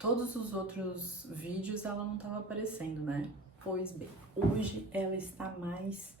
Todos os outros vídeos ela não estava aparecendo, né? Pois bem, hoje ela está mais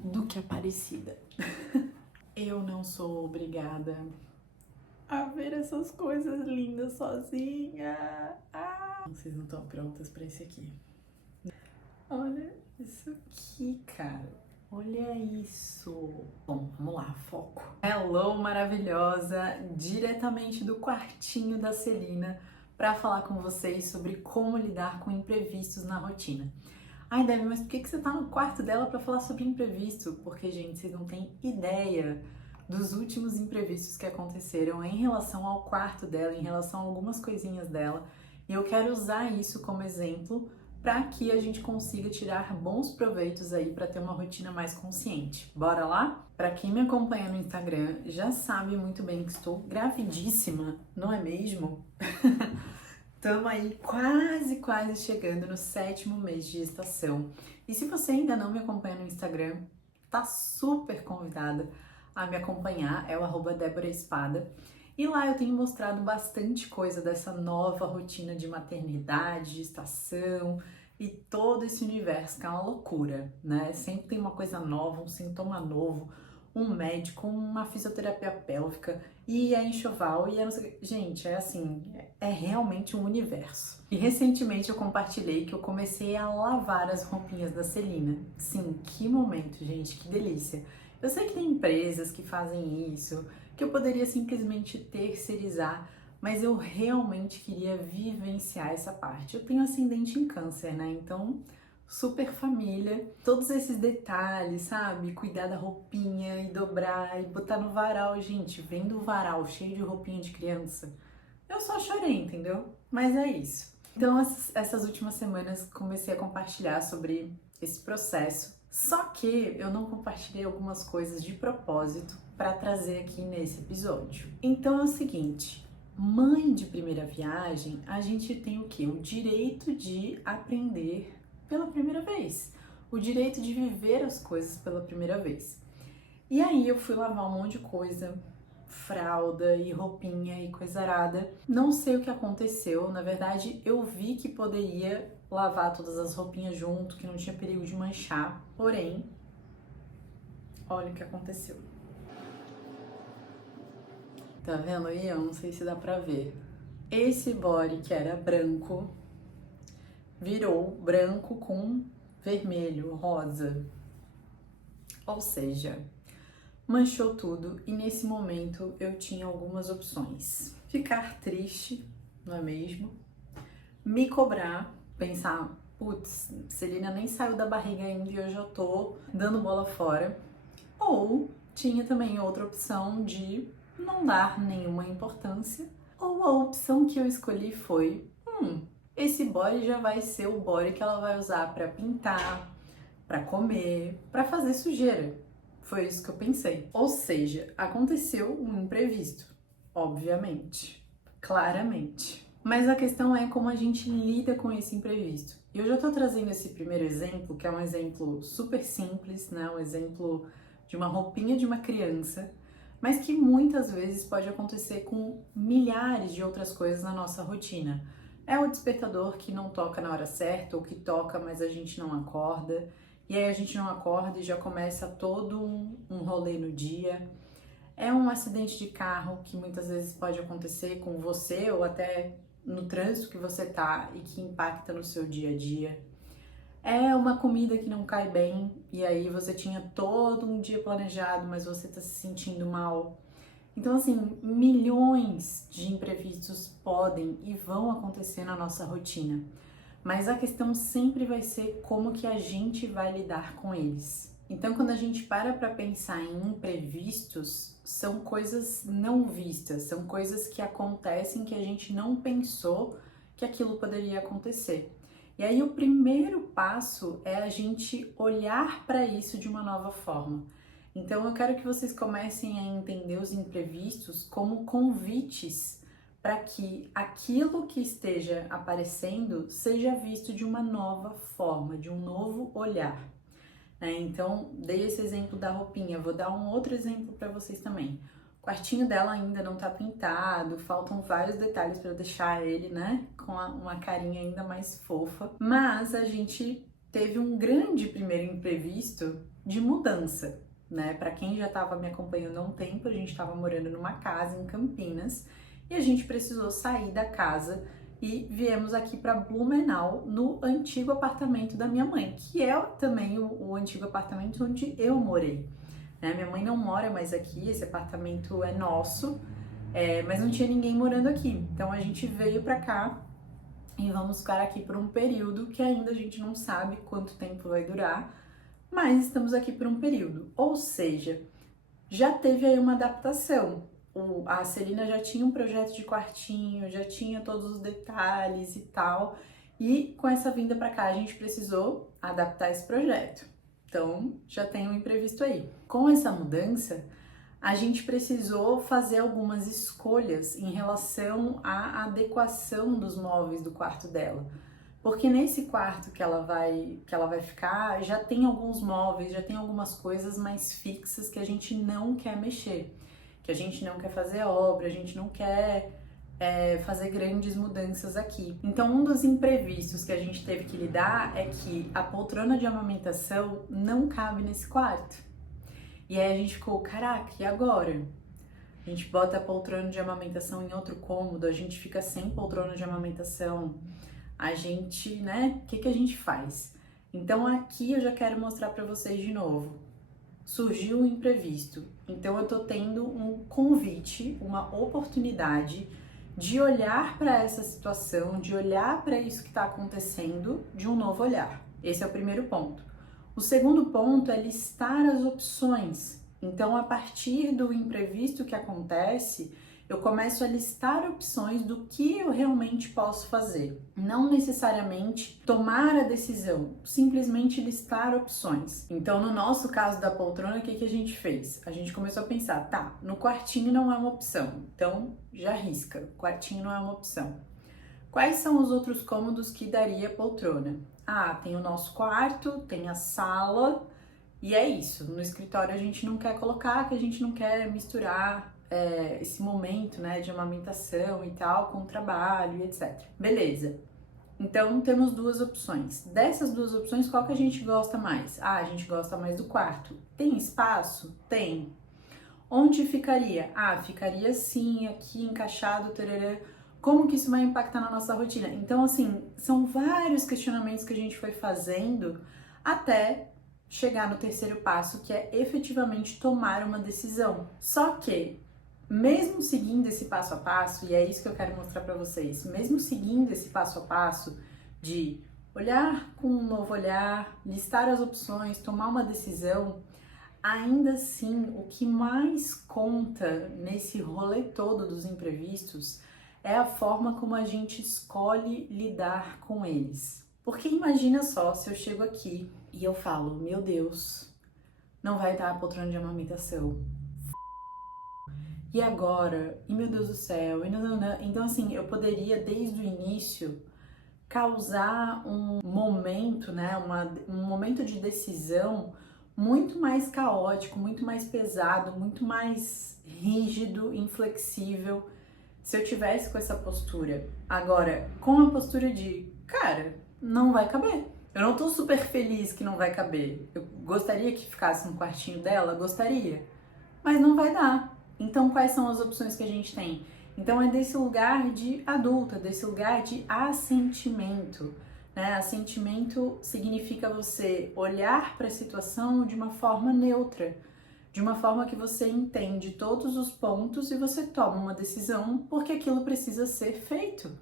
do que aparecida. Eu não sou obrigada a ver essas coisas lindas sozinha. Vocês não estão prontas para esse aqui. Olha isso aqui, cara. Olha isso. Bom, vamos lá, foco. Hello, maravilhosa, diretamente do quartinho da Celina, para falar com vocês sobre como lidar com imprevistos na rotina. Ai, Debbie, mas por que você tá no quarto dela para falar sobre imprevisto? Porque, gente, vocês não têm ideia dos últimos imprevistos que aconteceram em relação ao quarto dela, em relação a algumas coisinhas dela. E eu quero usar isso como exemplo para que a gente consiga tirar bons proveitos aí para ter uma rotina mais consciente. Bora lá? Para quem me acompanha no Instagram já sabe muito bem que estou gravidíssima, não é mesmo? Estamos aí quase chegando no 7º mês de gestação. E se você ainda não me acompanha no Instagram, tá super convidada a me acompanhar, é o @DéboraEspada. E lá eu tenho mostrado bastante coisa dessa nova rotina de maternidade, gestação e todo esse universo que é uma loucura, né? Sempre tem uma coisa nova, um sintoma novo, um médico, uma fisioterapia pélvica e a enxoval e a não sei... Gente, é assim, é realmente um universo. E recentemente eu compartilhei que eu comecei a lavar as roupinhas da Celina. Sim, que momento, gente, que delícia. Eu sei que tem empresas que fazem isso, que eu poderia simplesmente terceirizar, mas eu realmente queria vivenciar essa parte. Eu tenho ascendente em câncer, né? Então, super família. Todos esses detalhes, sabe? Cuidar da roupinha e dobrar e botar no varal. Gente, vendo o varal cheio de roupinha de criança, eu só chorei, entendeu? Mas é isso. Então, essas últimas semanas comecei a compartilhar sobre esse processo. Só que eu não compartilhei algumas coisas de propósito para trazer aqui nesse episódio. Então é o seguinte, mãe de primeira viagem, a gente tem o quê? O direito de aprender pela primeira vez. O direito de viver as coisas pela primeira vez. E aí eu fui lavar um monte de coisa, fralda e roupinha e coisa arada. Não sei o que aconteceu, na verdade eu vi que poderia lavar todas as roupinhas junto, que não tinha perigo de manchar. Porém, olha o que aconteceu. Tá vendo aí? Eu não sei se dá pra ver. Esse body que era branco virou branco com vermelho, rosa. Ou seja, manchou tudo e nesse momento eu tinha algumas opções. Ficar triste, não é mesmo? Me cobrar, pensar, putz, Celina nem saiu da barriga ainda e eu já tô dando bola fora. Ou tinha também outra opção de não dar nenhuma importância. Ou a opção que eu escolhi foi, esse body já vai ser o body que ela vai usar para pintar, para comer, para fazer sujeira. Foi isso que eu pensei. Ou seja, aconteceu um imprevisto, obviamente, claramente. Mas a questão é como a gente lida com esse imprevisto. E eu já tô trazendo esse primeiro exemplo, que é um exemplo super simples, né? Um exemplo de uma roupinha de uma criança, mas que muitas vezes pode acontecer com milhares de outras coisas na nossa rotina. É o despertador que não toca na hora certa, ou que toca, mas a gente não acorda. E aí a gente não acorda e já começa todo um rolê no dia. É um acidente de carro que muitas vezes pode acontecer com você ou até no trânsito que você tá e que impacta no seu dia a dia. É uma comida que não cai bem e aí você tinha todo um dia planejado, mas você tá se sentindo mal. Então, assim, milhões de imprevistos podem e vão acontecer na nossa rotina. Mas a questão sempre vai ser como que a gente vai lidar com eles. Então, quando a gente para pensar em imprevistos, são coisas não vistas, são coisas que acontecem que a gente não pensou que aquilo poderia acontecer. E aí o primeiro passo é a gente olhar para isso de uma nova forma. Então eu quero que vocês comecem a entender os imprevistos como convites para que aquilo que esteja aparecendo seja visto de uma nova forma, de um novo olhar. Então, dei esse exemplo da roupinha, vou dar um outro exemplo para vocês também. O quartinho dela ainda não tá pintado, faltam vários detalhes para deixar ele, né, com uma carinha ainda mais fofa. Mas a gente teve um grande primeiro imprevisto de mudança, né? Para quem já estava me acompanhando há um tempo, a gente estava morando numa casa em Campinas e a gente precisou sair da casa e viemos aqui para Blumenau, no antigo apartamento da minha mãe, que é também o antigo apartamento onde eu morei. Minha mãe não mora mais aqui, esse apartamento é nosso, mas não tinha ninguém morando aqui. Então a gente veio pra cá e vamos ficar aqui por um período que ainda a gente não sabe quanto tempo vai durar, mas estamos aqui por um período. Ou seja, já teve aí uma adaptação. A Celina já tinha um projeto de quartinho, já tinha todos os detalhes e tal, e com essa vinda pra cá a gente precisou adaptar esse projeto. Então, já tem um imprevisto aí. Com essa mudança, a gente precisou fazer algumas escolhas em relação à adequação dos móveis do quarto dela. Porque nesse quarto que ela vai ficar, já tem alguns móveis, já tem algumas coisas mais fixas que a gente não quer mexer, que a gente não quer fazer obra, a gente não quer fazer grandes mudanças aqui. Então, um dos imprevistos que a gente teve que lidar é que a poltrona de amamentação não cabe nesse quarto. E aí a gente ficou, caraca, e agora? A gente bota a poltrona de amamentação em outro cômodo, a gente fica sem poltrona de amamentação, a gente, né, o que a gente faz? Então aqui eu já quero mostrar pra vocês de novo. Surgiu um imprevisto, então eu tô tendo um convite, uma oportunidade de olhar para essa situação, de olhar para isso que está acontecendo de um novo olhar. Esse é o primeiro ponto. O segundo ponto é listar as opções. Então, a partir do imprevisto que acontece, eu começo a listar opções do que eu realmente posso fazer. Não necessariamente tomar a decisão, simplesmente listar opções. Então, no nosso caso da poltrona, o que a gente fez? A gente começou a pensar, tá, no quartinho não é uma opção, então já risca, quartinho não é uma opção. Quais são os outros cômodos que daria poltrona? Ah, tem o nosso quarto, tem a sala, e é isso. No escritório a gente não quer colocar, que a gente não quer misturar esse momento, né, de amamentação e tal, com o trabalho e etc. Beleza. Então, temos duas opções. Dessas duas opções, qual que a gente gosta mais? Ah, a gente gosta mais do quarto. Tem espaço? Tem. Onde ficaria? Ah, ficaria assim, aqui, encaixado, tarará. Como que isso vai impactar na nossa rotina? Então, assim, são vários questionamentos que a gente foi fazendo até chegar no terceiro passo, que é efetivamente tomar uma decisão. Só que, mesmo seguindo esse passo a passo, e é isso que eu quero mostrar para vocês, mesmo seguindo esse passo a passo de olhar com um novo olhar, listar as opções, tomar uma decisão, ainda assim, o que mais conta nesse rolê todo dos imprevistos é a forma como a gente escolhe lidar com eles. Porque imagina só se eu chego aqui e eu falo, meu Deus, não vai dar a poltrona de amamentação. E agora? E meu Deus do céu? E não. Então, assim, eu poderia, desde o início, causar um momento, né? Um momento de decisão muito mais caótico, muito mais pesado, muito mais rígido, inflexível, se eu tivesse com essa postura. Agora, com a postura de, cara, não vai caber. Eu não tô super feliz que não vai caber. Eu gostaria que ficasse no quartinho dela, gostaria, mas não vai dar. Então, quais são as opções que a gente tem? Então, é desse lugar de adulta, desse lugar de assentimento, né? Assentimento significa você olhar para a situação de uma forma neutra, de uma forma que você entende todos os pontos e você toma uma decisão porque aquilo precisa ser feito,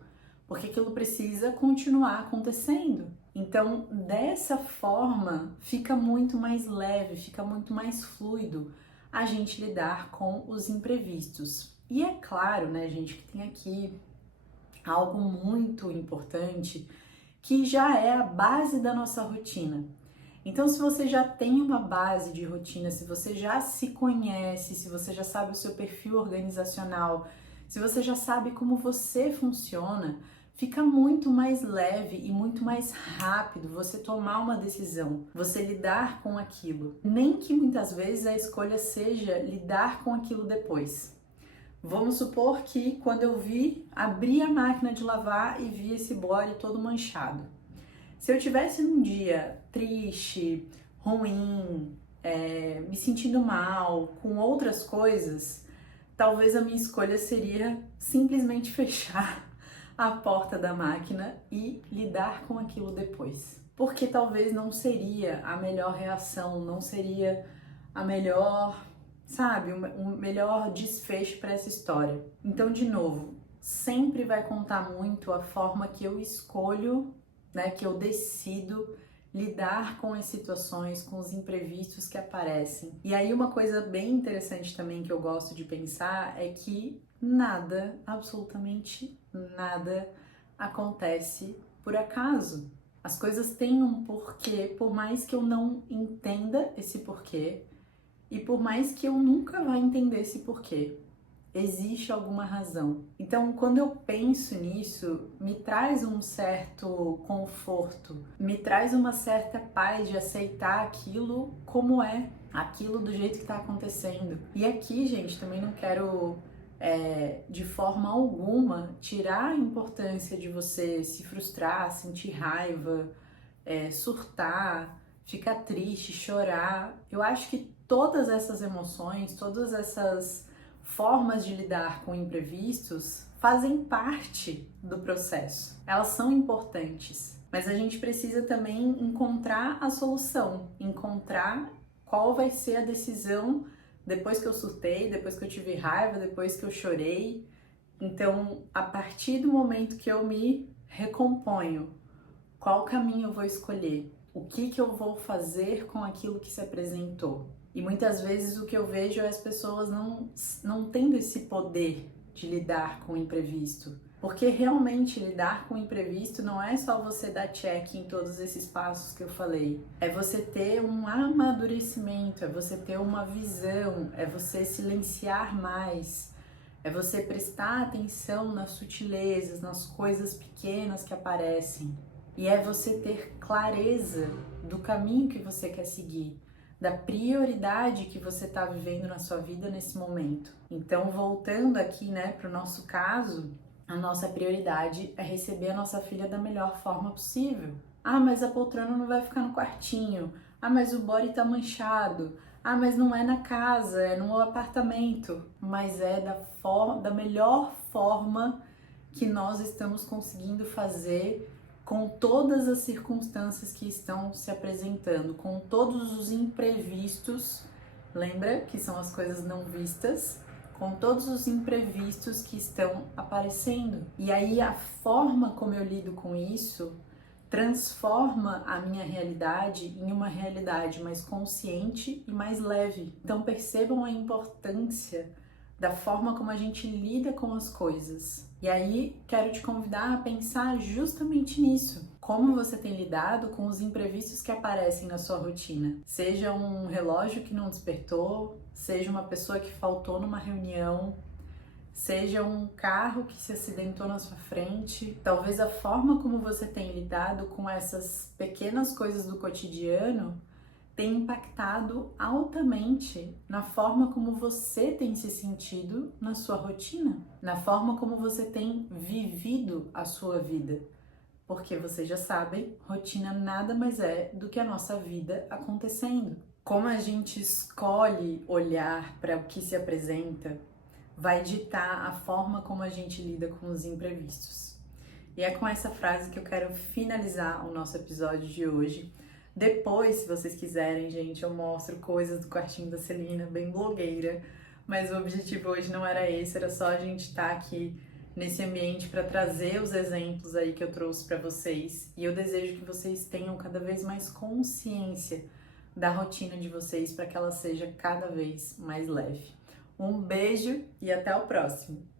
porque aquilo precisa continuar acontecendo. Então, dessa forma, fica muito mais leve, fica muito mais fluido a gente lidar com os imprevistos. E é claro, né, gente, que tem aqui algo muito importante que já é a base da nossa rotina. Então, se você já tem uma base de rotina, se você já se conhece, se você já sabe o seu perfil organizacional, se você já sabe como você funciona, fica muito mais leve e muito mais rápido você tomar uma decisão, você lidar com aquilo. Nem que muitas vezes a escolha seja lidar com aquilo depois. Vamos supor que quando eu abri a máquina de lavar e vi esse body todo manchado. Se eu tivesse num dia triste, ruim, me sentindo mal, com outras coisas, talvez a minha escolha seria simplesmente fechar a porta da máquina e lidar com aquilo depois. Porque talvez não seria a melhor reação, não seria a melhor, sabe, o melhor desfecho para essa história. Então, de novo, sempre vai contar muito a forma que eu escolho, né, que eu decido lidar com as situações, com os imprevistos que aparecem. E aí uma coisa bem interessante também que eu gosto de pensar é que nada, absolutamente nada, acontece por acaso. As coisas têm um porquê, por mais que eu não entenda esse porquê e por mais que eu nunca vá entender esse porquê. Existe alguma razão. Então, quando eu penso nisso, me traz um certo conforto, me traz uma certa paz de aceitar aquilo como é, aquilo do jeito que está acontecendo. E aqui, gente, também não quero de forma alguma tirar a importância de você se frustrar, sentir raiva, surtar, ficar triste, chorar. Eu acho que todas essas emoções, todas essas formas de lidar com imprevistos fazem parte do processo. Elas são importantes, mas a gente precisa também encontrar a solução, encontrar qual vai ser a decisão depois que eu surtei, depois que eu tive raiva, depois que eu chorei. Então, a partir do momento que eu me recomponho, qual caminho eu vou escolher? O que eu vou fazer com aquilo que se apresentou? E muitas vezes o que eu vejo é as pessoas não tendo esse poder de lidar com o imprevisto. Porque realmente lidar com o imprevisto não é só você dar check em todos esses passos que eu falei. É você ter um amadurecimento, é você ter uma visão, é você silenciar mais, é você prestar atenção nas sutilezas, nas coisas pequenas que aparecem. E é você ter clareza do caminho que você quer seguir, da prioridade que você está vivendo na sua vida nesse momento. Então, voltando aqui, né, para o nosso caso, a nossa prioridade é receber a nossa filha da melhor forma possível. Ah, mas a poltrona não vai ficar no quartinho. Ah, mas o body tá manchado. Ah, mas não é na casa, é no apartamento. Mas é da melhor forma que nós estamos conseguindo fazer com todas as circunstâncias que estão se apresentando, com todos os imprevistos, lembra que são as coisas não vistas, com todos os imprevistos que estão aparecendo. E aí a forma como eu lido com isso transforma a minha realidade em uma realidade mais consciente e mais leve. Então percebam a importância da forma como a gente lida com as coisas. E aí, quero te convidar a pensar justamente nisso. Como você tem lidado com os imprevistos que aparecem na sua rotina? Seja um relógio que não despertou, seja uma pessoa que faltou numa reunião, seja um carro que se acidentou na sua frente. Talvez a forma como você tem lidado com essas pequenas coisas do cotidiano tem impactado altamente na forma como você tem se sentido na sua rotina, na forma como você tem vivido a sua vida. Porque vocês já sabem, rotina nada mais é do que a nossa vida acontecendo. Como a gente escolhe olhar para o que se apresenta, vai ditar a forma como a gente lida com os imprevistos. E é com essa frase que eu quero finalizar o nosso episódio de hoje. Depois, se vocês quiserem, gente, eu mostro coisas do quartinho da Celina, bem blogueira, mas o objetivo hoje não era esse, era só a gente estar aqui nesse ambiente para trazer os exemplos aí que eu trouxe para vocês. E eu desejo que vocês tenham cada vez mais consciência da rotina de vocês para que ela seja cada vez mais leve. Um beijo e até o próximo!